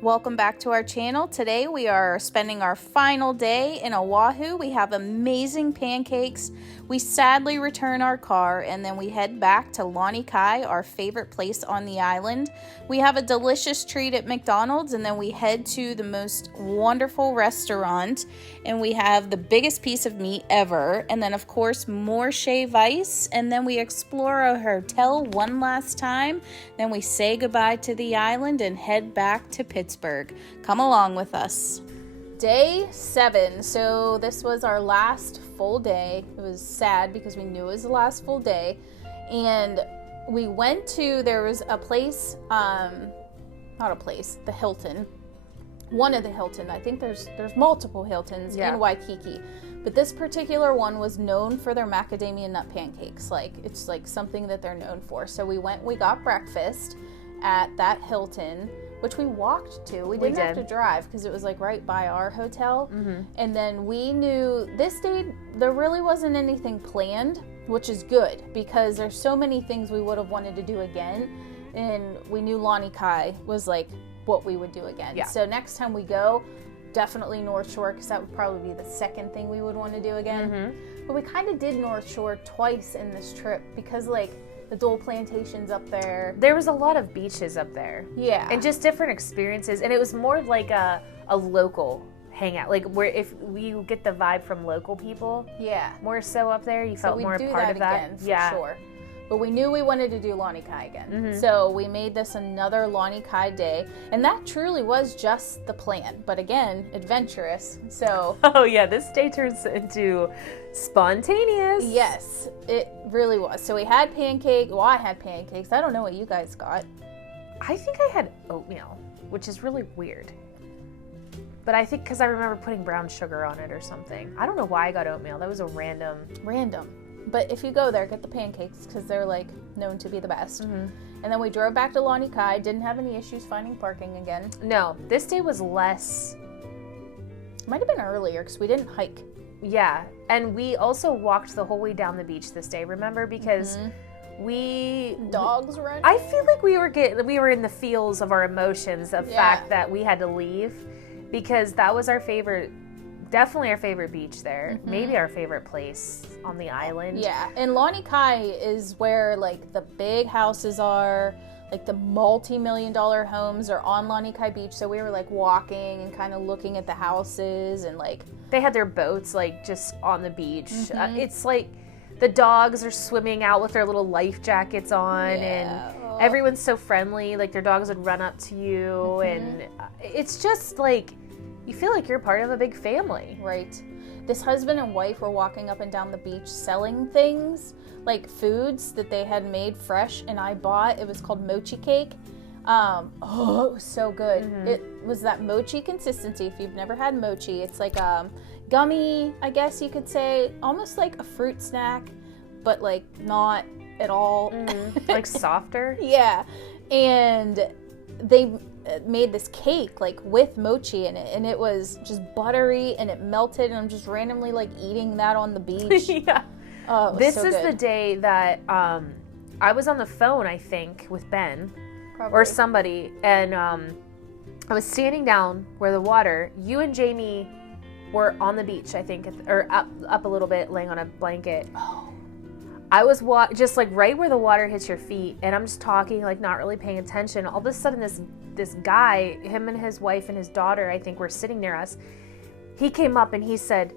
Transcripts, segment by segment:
Welcome back to our channel. Today we are spending our final day in Oahu. We have amazing pancakes. We sadly return our car and then we head back to Lanikai, our favorite place on the island. We have a delicious treat at McDonald's and then we head to the most wonderful restaurant and we have the biggest piece of meat ever, and then of course more shave ice, and then we explore a hotel one last time. Then we say goodbye to the island and head back to Pittsburgh. Come along with us. Day 7. So this was our last full day. It was sad because we knew it was the last full day. And we went to, there was a place, not a place, the Hilton. One of the Hilton. I think there's multiple Hiltons in Waikiki. But this particular one was known for their macadamia nut pancakes. Like, it's like something that they're known for. So we went, we got breakfast at that Hilton, which we walked to. We didn't have to drive because it was like right by our hotel. And then we knew this day there really wasn't anything planned, which is good because there's so many things we would have wanted to do again. And we knew Lanikai was like what we would do again. So next time we go, definitely North Shore, because that would probably be the second thing we would want to do again. But we kind of did North Shore twice in this trip because like the Dole Plantation's up there. There was a lot of beaches up there. Yeah. And just different experiences. And it was more like a local hangout. Like where if you get the vibe from local people. Yeah. More so up there. You felt more a part of that. Again, for sure. But we knew we wanted to do Lanikai again. So we made this another Lanikai day. And that truly was just the plan. But again, adventurous. So. Oh yeah, this day turns into spontaneous. Yes, it really was. So we had pancake. Well, I had pancakes. I don't know what you guys got. I think I had oatmeal, which is really weird. But I think because I remember putting brown sugar on it or something. I don't know why I got oatmeal. That was a random. But if you go there, get the pancakes because they're like known to be the best. And then we drove back to Lanikai. Didn't have any issues finding parking again. No, this day was less. Might have been earlier because we didn't hike. Yeah, and we also walked the whole way down the beach this day. Remember, because dogs running. I feel like we were in the feels of our emotions, the fact that we had to leave, because that was our favorite. Definitely our favorite beach there. Maybe our favorite place on the island. Yeah, and Lanikai is where like the big houses are, like the multi-million-dollar homes are on Lanikai Beach. So we were like walking and kind of looking at the houses and like. They had their boats like just on the beach. It's like the dogs are swimming out with their little life jackets on and everyone's so friendly. Like their dogs would run up to you and it's just like, you feel like you're part of a big family. Right. This husband and wife were walking up and down the beach selling things, like foods that they had made fresh, and I bought, it was called mochi cake. It was so good. It was that mochi consistency. If you've never had mochi, it's like gummy, I guess you could say, almost like a fruit snack, but like not at all. Like softer? Yeah. And they made this cake like with mochi in it, and it was just buttery and it melted, and I'm just randomly like eating that on the beach. Oh, this is the day that I was on the phone, I think, with Ben or somebody, and I was standing down where the water, you and Jamie were on the beach, I think, or up a little bit laying on a blanket. I was just like right where the water hits your feet, and I'm just talking, like not really paying attention. All of a sudden, this guy, him and his wife and his daughter, I think, were sitting near us. He came up and he said,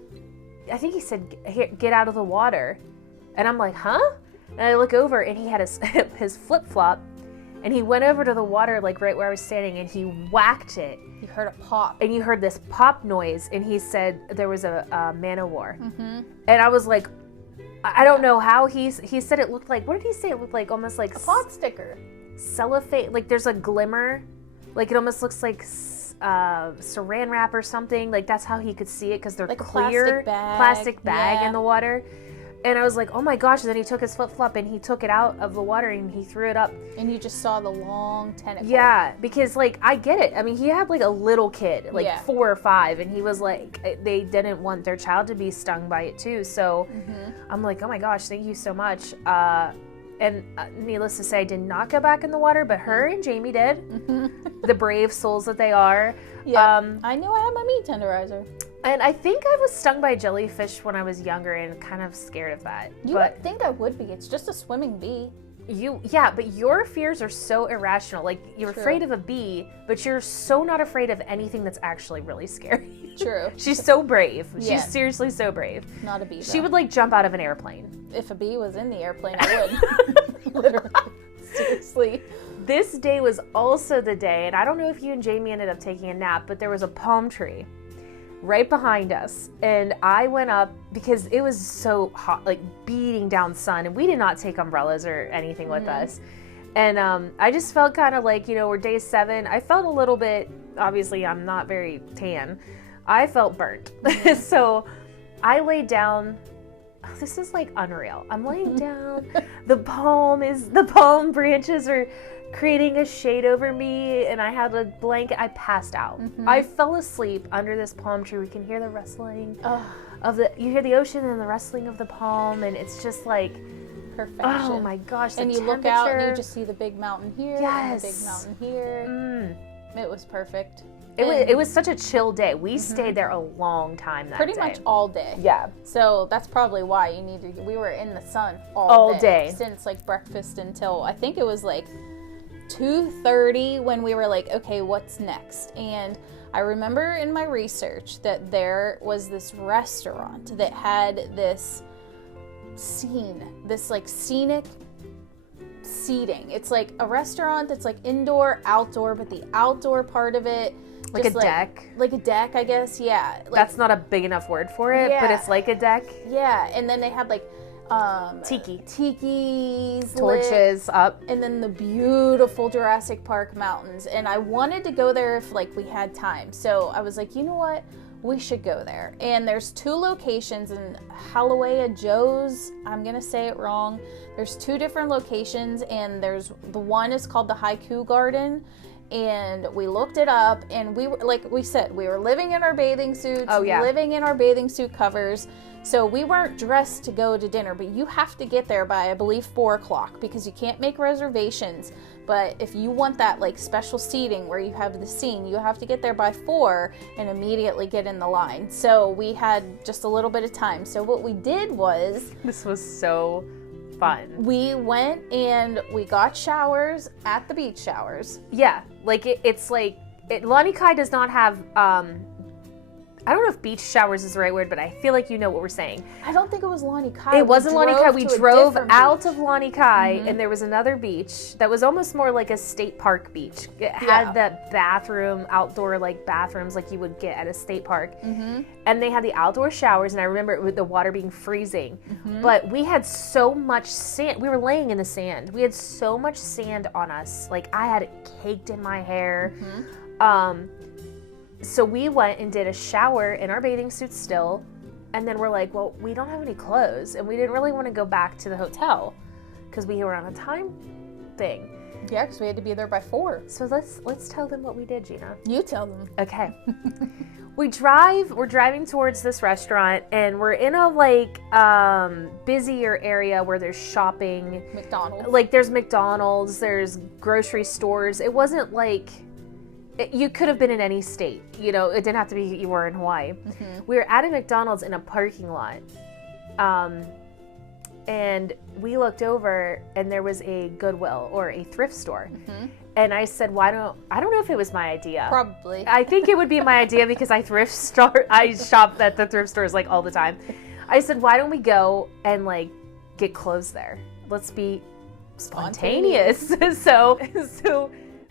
"Here, get out of the water." And I'm like, "Huh?" And I look over and he had his flip flop, and he went over to the water like right where I was standing, and he whacked it. You heard a pop, and you heard this pop noise, and he said there was a man-o-war, and I was like. I don't know how he said it looked like, what did he say? It looked like almost like a pot sticker. Cellophane, like there's a glimmer. Like it almost looks like saran wrap or something. Like that's how he could see it because they're like clear plastic bag in the water. And I was like, oh my gosh. And then he took his flip-flop and he took it out of the water and he threw it up. And you just saw the long tentacle. Yeah, because like, I get it. I mean, he had like a little kid, like 4 or 5. And he was like, they didn't want their child to be stung by it too. So I'm like, oh my gosh, thank you so much. and needless to say, I did not go back in the water, but her and Jamie did. The brave souls that they are. Yeah, I knew I had my meat tenderizer. And I think I was stung by a jellyfish when I was younger and kind of scared of that. You would think I would be. It's just a swimming bee. But your fears are so irrational. Like, you're afraid of a bee, but you're so not afraid of anything that's actually really scary. True. She's so brave. Yeah. She's seriously so brave. Not a bee, though. She would, like, jump out of an airplane. If a bee was in the airplane, I would. Literally. Seriously. This day was also the day, and I don't know if you and Jamie ended up taking a nap, but there was a palm tree right behind us, and I went up because it was so hot, like beating down sun, and we did not take umbrellas or anything with us. And I just felt kind of like, we're day 7. I felt a little bit, obviously I'm not very tan, I felt burnt. So I laid down. Oh, this is like unreal. I'm laying down. The palm branches are creating a shade over me, and I had a blanket. I passed out. I fell asleep under this palm tree. We can hear the rustling you hear the ocean and the rustling of the palm, and it's just like perfection. Oh my gosh. And you look out and you just see the big mountain here and the big mountain here. It was perfect. It was such a chill day. We stayed there a long time that pretty day. much all day. Yeah. So that's probably why we were in the sun all day. Since like breakfast until I think it was like 2:30 when we were like, okay, what's next? And I remember in my research that there was this restaurant that had this like scenic seating. It's like a restaurant that's like indoor, outdoor, but the outdoor part of it like just a deck. Like a deck, I guess, yeah. Like, that's not a big enough word for it, but it's like a deck. Yeah, and then they had like tikis, torches up, and then the beautiful Jurassic Park mountains. And I wanted to go there if like we had time. So I was like, you know what? We should go there. And there's 2 locations in Haleiwa Joes. I'm going to say it wrong. There's 2 different locations, and there's the one is called the Haiku Garden. And we looked it up, and we were, like we said, we were living in our bathing suits, living in our bathing suit covers. So we weren't dressed to go to dinner, but you have to get there by, I believe, 4 o'clock because you can't make reservations. But if you want that like special seating where you have the scene, you have to get there by 4 and immediately get in the line. So we had just a little bit of time. So what we did was... This was so fun. We went and we got showers at the beach showers. Yeah, like it's like... Lanikai does not have... I don't know if beach showers is the right word, but I feel like you know what we're saying. I don't think it was Lanikai. It wasn't Lanikai. We drove out of Lanikai, and there was another beach that was almost more like a state park beach. It had that bathroom, outdoor like bathrooms like you would get at a state park. And they had the outdoor showers, and I remember it with the water being freezing. But we had so much sand. We were laying in the sand. We had so much sand on us. Like I had it caked in my hair. So we went and did a shower in our bathing suits still, and then we're like, well, we don't have any clothes, and we didn't really want to go back to the hotel because we were on a time thing. Yeah, because we had to be there by 4. So let's tell them what we did, Gina. You tell them. Okay. We're driving towards this restaurant, and we're in a like busier area where there's shopping. McDonald's. Like there's McDonald's, there's grocery stores. It wasn't like... You could have been in any state, it didn't have to be you were in Hawaii. We were at a McDonald's in a parking lot, and we looked over and there was a Goodwill or a thrift store. And I said, I don't know if it was my idea. Probably. I think it would be my idea because I shop at the thrift stores like all the time. I said, why don't we go and like get clothes there? Let's be spontaneous.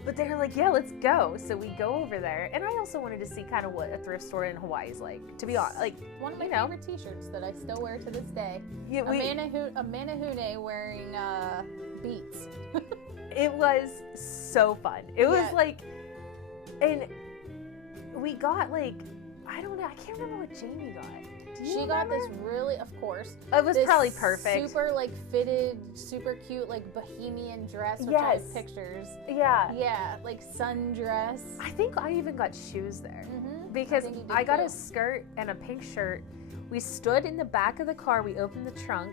But they're like, yeah, let's go. So we go over there. And I also wanted to see kind of what a thrift store in Hawaii is like, to be honest. Like, one of my favorite t-shirts that I still wear to this day. Yeah, a manahune wearing beats. It was so fun. It was like, and we got like, I don't know, I can't remember what Jamie got. She got this really, of course. It was probably perfect. Super like fitted, super cute like bohemian dress, which I have pictures. Yeah. Yeah, like sundress. I think I even got shoes there because I got a skirt and a pink shirt. We stood in the back of the car. We opened the trunk.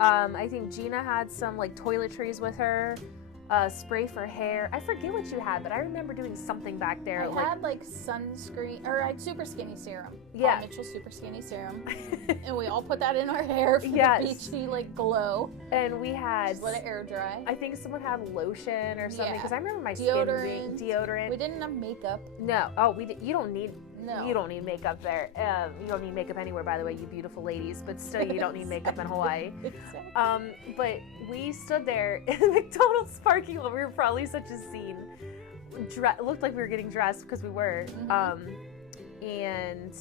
I think Gina had some like toiletries with her. Spray for hair. I forget what you had, but I remember doing something back there. I had like sunscreen, or I had super skinny serum. Yeah. Paul Mitchell super skinny serum. And we all put that in our hair for the beachy like glow. And we had... Just let it air dry. I think someone had lotion or something, because I remember my deodorant. skin being deodorant. We didn't have makeup. No. Oh, you don't need... No. You don't need makeup there. You don't need makeup anywhere, by the way, you beautiful ladies. But still, you don't need makeup in Hawaii. Exactly. But we stood there in the McDonald's parking lot. We were probably such a scene. Looked like we were getting dressed, because we were. And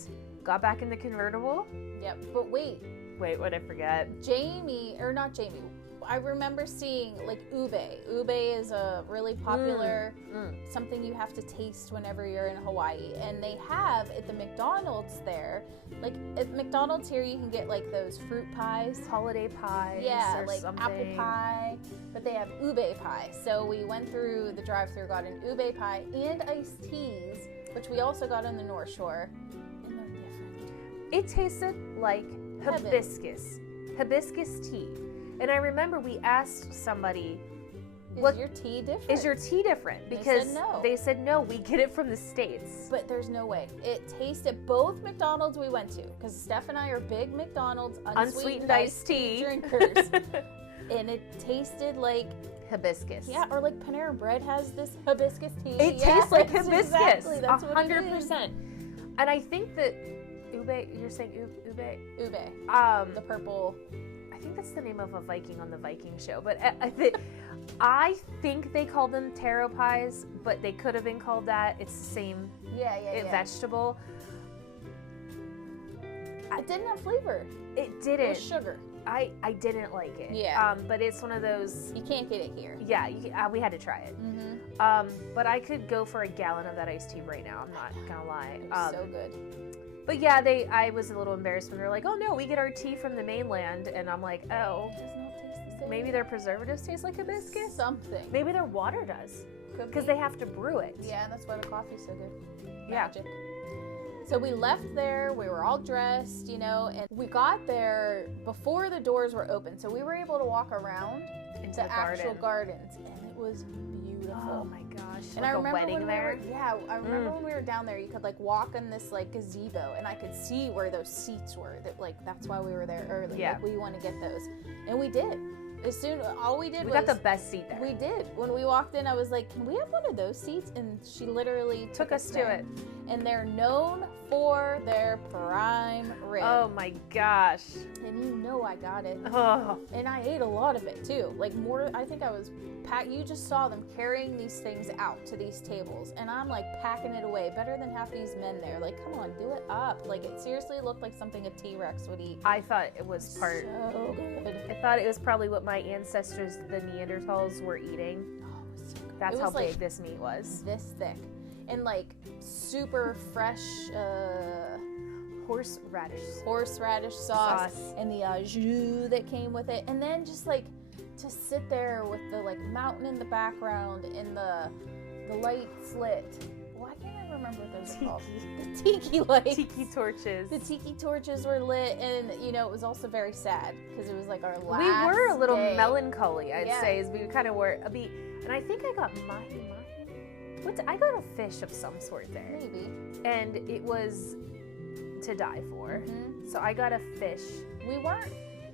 got back in the convertible. Yep. But wait, what'd I forget? Not Jamie. I remember seeing like ube. Ube is a really popular something you have to taste whenever you're in Hawaii. And they have at the McDonald's there, like at McDonald's here you can get like those fruit pies. Holiday pies. Yeah, or like something. apple pie. But they have ube pie. So we went through the drive-thru, got an ube pie and iced teas, which we also got on the North Shore. And they're different. It tasted like hibiscus. Hibiscus tea. And I remember we asked somebody, Is your tea different? Is your tea different? Because they said no, we get it from the States. But there's no way. It tasted, both McDonald's we went to, because Steph and I are big McDonald's unsweetened iced tea drinkers. And it tasted like hibiscus. Yeah, or like Panera Bread has this hibiscus tea. It tastes like hibiscus. Exactly, that's 100%. And I think that ube, you're saying ube? Ube. The purple. I think that's the name of a Viking on the Viking show, but I think they called them taro pies, but they could have been called that. It's the same vegetable. It didn't have flavor. It didn't. It was sugar. I didn't like it. Yeah. But it's one of those... You can't get it here. Yeah, we had to try it. But I could go for a gallon of that iced tea right now. I'm not going to lie. It was so good. But yeah, I was a little embarrassed when they were like, oh no, we get our tea from the mainland. And I'm like, oh. It does not taste the same. Maybe their preservatives taste like hibiscus? Something. Maybe their water does. Because they have to brew it. Yeah, that's why the coffee's so good. Yeah. Magic. So we left there, we were all dressed, and we got there before the doors were open. So we were able to walk around into the actual gardens. And it was beautiful. Oh my gosh. And like I remember a wedding there? I remember when we were down there, you could like walk in this like gazebo and I could see where those seats were. That's why we were there early. Yeah. Like we want to get those. And we did. All we did we was... got the best seat there. We did. When we walked in, I was like, can we have one of those seats? And she literally took us to it. And they're known for their prime rib. Oh my gosh. And I got it. Oh. And I ate a lot of it too. Like more, I think I was you just saw them carrying these things out to these tables. And I'm like packing it away. Better than half these men there. Like, come on, do it up. Like it seriously looked like something a T-Rex would eat. I thought it was so good. I thought it was probably what my ancestors, the Neanderthals, were eating. Oh, it was so good. That's how big this meat was. This thick. And like super fresh horseradish sauce and the jus that came with it. And then just like to sit there with the like mountain in the background and the lights lit. Why can't I remember what those are called? The tiki lights. Tiki torches. The tiki torches were lit, and it was also very sad because it was like our last We were a little day. melancholy, I'd say, as we kind of were a bit. And I think I got I got a fish of some sort there. Maybe. And it was to die for. So I got a fish.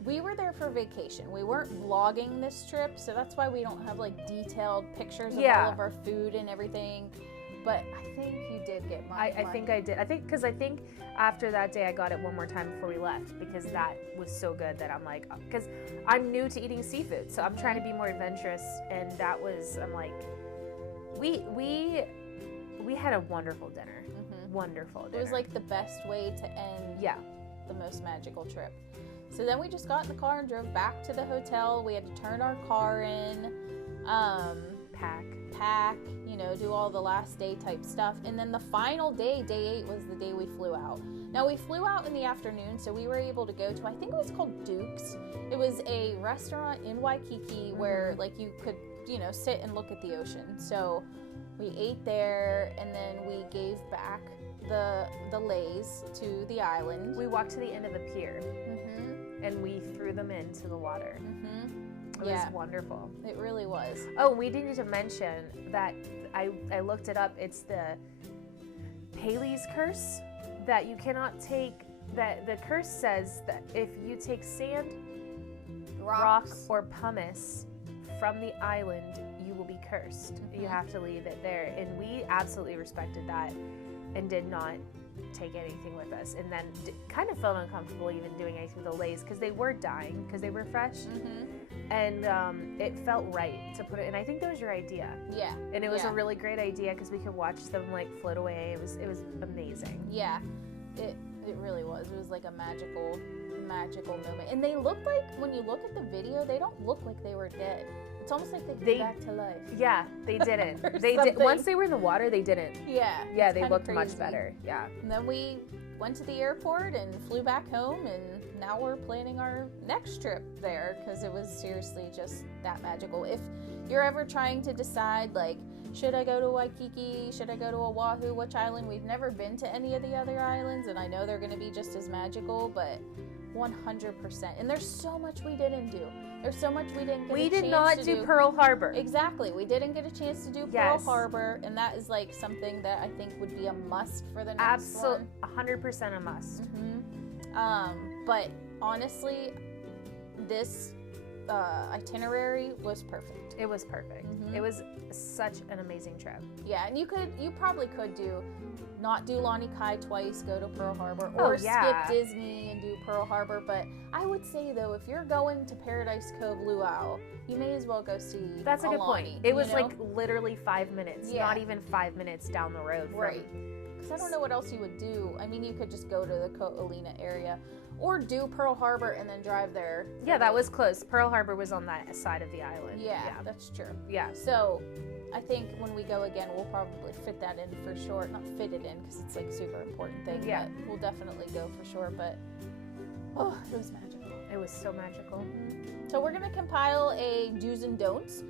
We were there for vacation. We weren't vlogging this trip, so that's why we don't have like detailed pictures of all of our food and everything. But I think you did get mine. I think I did. I think after that day I got it one more time before we left because that was so good that I'm like, because I'm new to eating seafood, so I'm trying to be more adventurous, and that was, I'm like, we had a wonderful dinner. Wonderful dinner. It was like the best way to end the most magical trip. So then we just got in the car and drove back to the hotel. We had to turn our car in, pack, do all the last day type stuff. And then the final day, day 8, was the day we flew out. Now we flew out in the afternoon, so we were able to go to, I think it was called Duke's. It was a restaurant in Waikiki where like you could, sit and look at the ocean. So we ate there, and then we gave back the leis to the island. We walked to the end of the pier. and we threw them into the water. It was wonderful. It really was. Oh, we needed to mention that I looked it up. It's the Haley's curse, that you cannot take, that the curse says that if you take sand, rock, or pumice from the island, you will be cursed. You have to leave it there. And we absolutely respected that and did not take anything with us. And then kind of felt uncomfortable even doing anything with the lays because they were dying because they were fresh. And it felt right to put it, and I think that was your idea. Yeah. And it was a really great idea because we could watch them like float away. It was amazing. Yeah. It really was. It was like a magical moment. And they looked like, when you look at the video, they don't look like they were dead. It's almost like they came back to life. Yeah, they didn't. They did. Once they were in the water, they didn't. Yeah. Yeah, they looked much better. Yeah. And then we went to the airport and flew back home, and now we're planning our next trip there because it was seriously just that magical. If you're ever trying to decide, like, should I go to Waikiki? Should I go to Oahu? Which island? We've never been to any of the other islands, and I know they're going to be just as magical, but 100%. And there's so much we didn't do. There's so much we didn't get a chance to do. We did not do Pearl Harbor. Exactly. We didn't get a chance to do Pearl Harbor, and that is like something that I think would be a must for the next one. 100% a must. But honestly, this itinerary was perfect. It was perfect. It was such an amazing trip. Yeah, and you probably could not do Lanikai twice, go to Pearl Harbor, or skip Disney and do Pearl Harbor. But I would say though, if you're going to Paradise Cove Luau, you may as well go see. That's a good point. It was like literally 5 minutes, not even 5 minutes down the road. Right. Because I don't know what else you would do. I mean, you could just go to the Ko'olina area, or do Pearl Harbor and then drive there. Yeah, that was close. Pearl Harbor was on that side of the island. Yeah, that's true. Yeah. So I think when we go again, we'll probably fit that in for sure. Not fit it in because it's like a super important thing. Yeah. But we'll definitely go for sure. But it was magical. It was so magical. So we're going to compile a do's and don'ts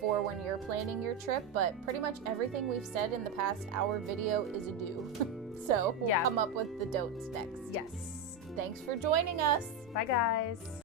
for when you're planning your trip. But pretty much everything we've said in the past hour video is a do. So we'll come up with the don'ts next. Yes. Thanks for joining us. Bye, guys.